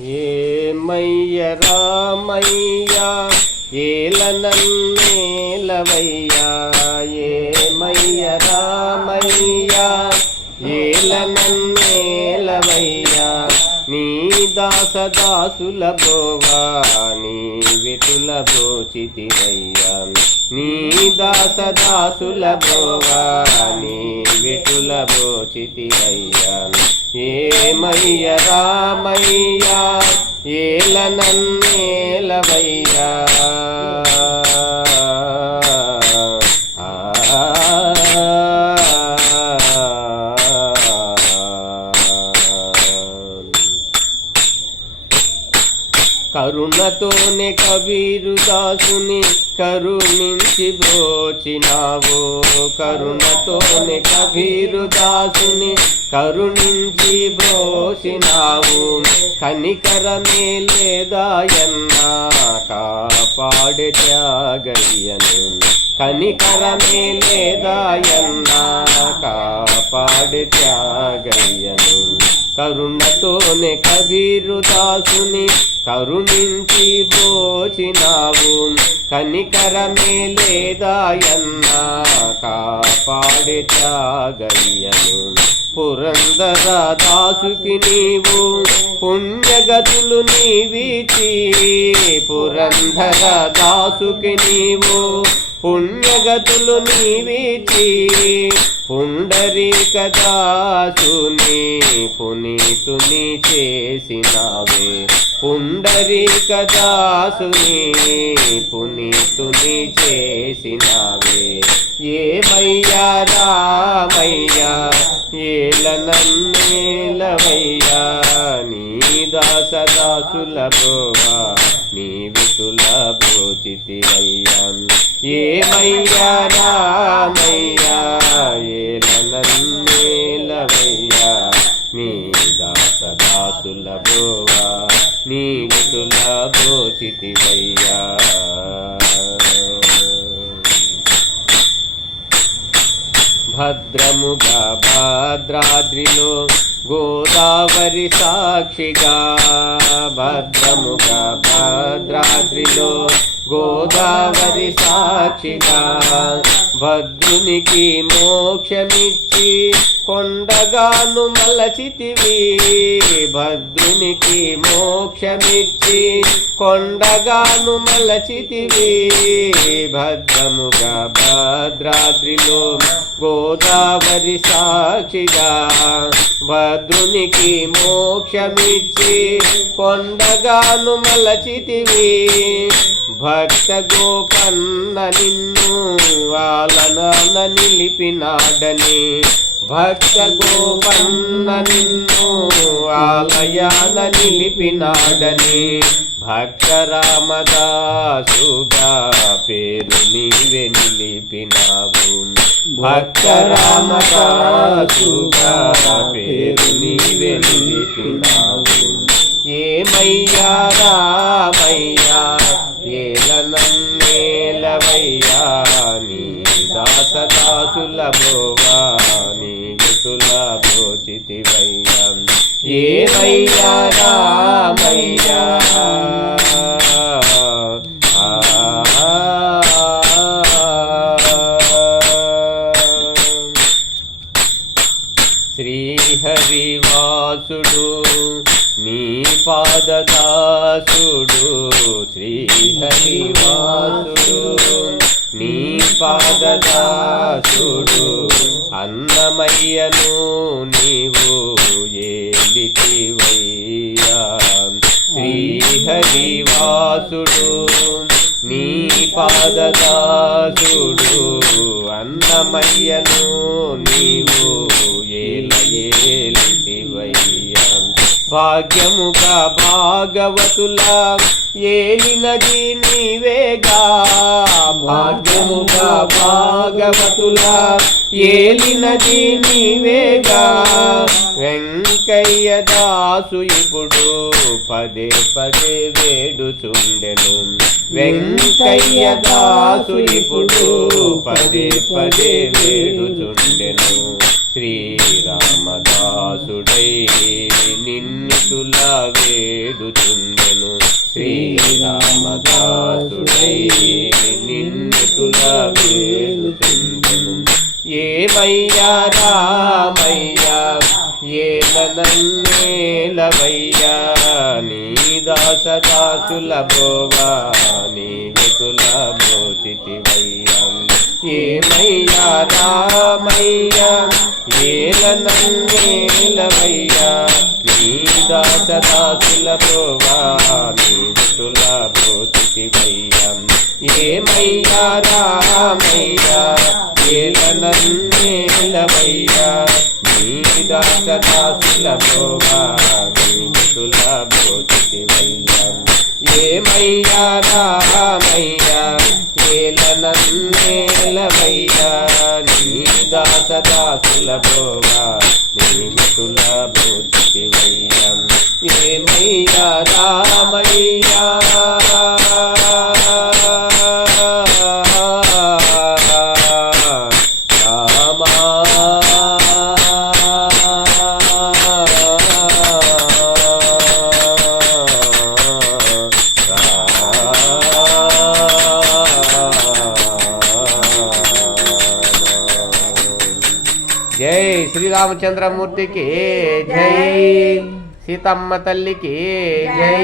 ఏమయ్య రామయ్య ఏలనన్నేలవయ్యా, ఏమయ్య రామయ్య ఏలనన్నేలవయ్యా, నీ దాసదాసుల బోవా నీ విటుల బ్రోచితివయ్యా, నీ దాసదాసుల బోవా నీ విటుల బ్రోచితివయ్యా. ఏమయ్య రామయ్య ఏలనన్నేలవయ్యా, కరుణతోనే కబీరు దాసుని కరుణించి బ్రోచినావు, కరుణతోనే కబీరు దాసుని కరుణించి బ్రోచినావు. కనికరమే లేదాయన్నా కాపాడే త్యాగయ్యను, కనికరమే లేదాయన్నా కాపాడే త్యాగయ్యను. కరుణతోనే కబీరు దాసుని కరుణించి బ్రోచినావు, కనికరమే లేదాయన్నా కాపాడే త్యాగయ్యను. పురందర దాసుకి నీవు పుణ్యగతులు నీవిచి, పురందర దాసుకి నీవు పుణ్యగతులు నీవిచి, పుండరీక దాసుని పునీతుని చేసినావే, పుండరీక దాసుని పునీతుని చేసినావే. ఏమయ్యా రామయ్య ఏలనన్నేలవయ్యా, నీ దాసదాసుల బోవా నీ విటుల బ్రోచితివయ్యా. ఏమయ్యా రామయ్య ఏలనన్నేలవయ్యా, నీ దాసదాసుల బోవా నీ విటుల బ్రోచితివయ్యా. భద్రముగా భద్రాద్రిలో గోదావరి సాక్షిగా, భద్రముగా భద్రాద్రిలో గోదావరి సాక్షిగా, భద్రునికి మోక్షమిచ్చి కొండగాను మలచితివి, భద్రునికి మోక్షమిచ్చి కొండగాను మలచితివి. భద్రముగా భద్రాద్రిలో గోదావరి సాక్షిగా, భద్రునికి మోక్షమిచ్చి కొండగాను మలచితివి. భక్త గోపన్న నిన్ను ఆలనాన నిలిపినాడని, భక్త గోపన్న నిన్ను ఆలయాన నిలిపినాడని, భక్త రామదాసుగా పేరు నీవే నిలిపినావు, భక్త రామదాసుగా పేరు నీవే నిలిపినావు. ఏమయ్యా రామయ్యా ఏలనన్నేలవయ్యా, నీ దాసదాసుల బోవా నీ విటుల బ్రోచితివయ్యా. ఏమయ్యా రామయ్యా శ్రీహరివాసుడు నీ పాదదాసుడు, శ్రీహరివాసుడు నీ పాదదాసుడు, అన్నమయ్యను నీవు ఏలితివయ్యా. శ్రీహరివాసుడు నీ పాదదాసుడు, అన్నమయ్యను నీవు ఏలితివయ్యా. భాగ్యముగా భాగవతుల ఏలినది నీవేగా, భాగ్యముగా భాగవతుల ఏలినది నీవేగా. వెంకయ్య దాసు ఇప్పుడు పదే పదే వేడుచుండెను, వెంకయ్య దాసు ఇప్పుడు పదే పదే వేడుచుండెను. శ్రీరామదాసుడై నిన్నితులా వేడుచుండెను శ్రీరామదాసుడై నిన్నితులా వేడుచుండెను ఏమయ్యా రామయ్యా ఏలనన్నేలవయ్యా నీ దాసదాసుల బ్రోవా నీ వితుల బ్రోచితివయ్యా ఏమయ్యా రామయ్యా ఏలనన్నేలవయ్యా నీ దాసదాసుల బ్రోవా నీ వితుల బ్రోచితివయ్యా ఏమయ్యా రామయ్యా ఏలనన్నేలవయ్యా నీ దాసదాసుల బ్రోవా నీ వితుల బ్రోచితివయ్యా ఏమయ్యా రామయ్యా ఏలనన్నేలవయ్యా నీ దాసదాసుల బ్రోవా నీ వితుల బ్రోచితివయ్యా ఏమయ్యా రామయ్యా జై శ్రీరామచంద్రమూర్తికి జై సీతమ్మ తల్లికి జై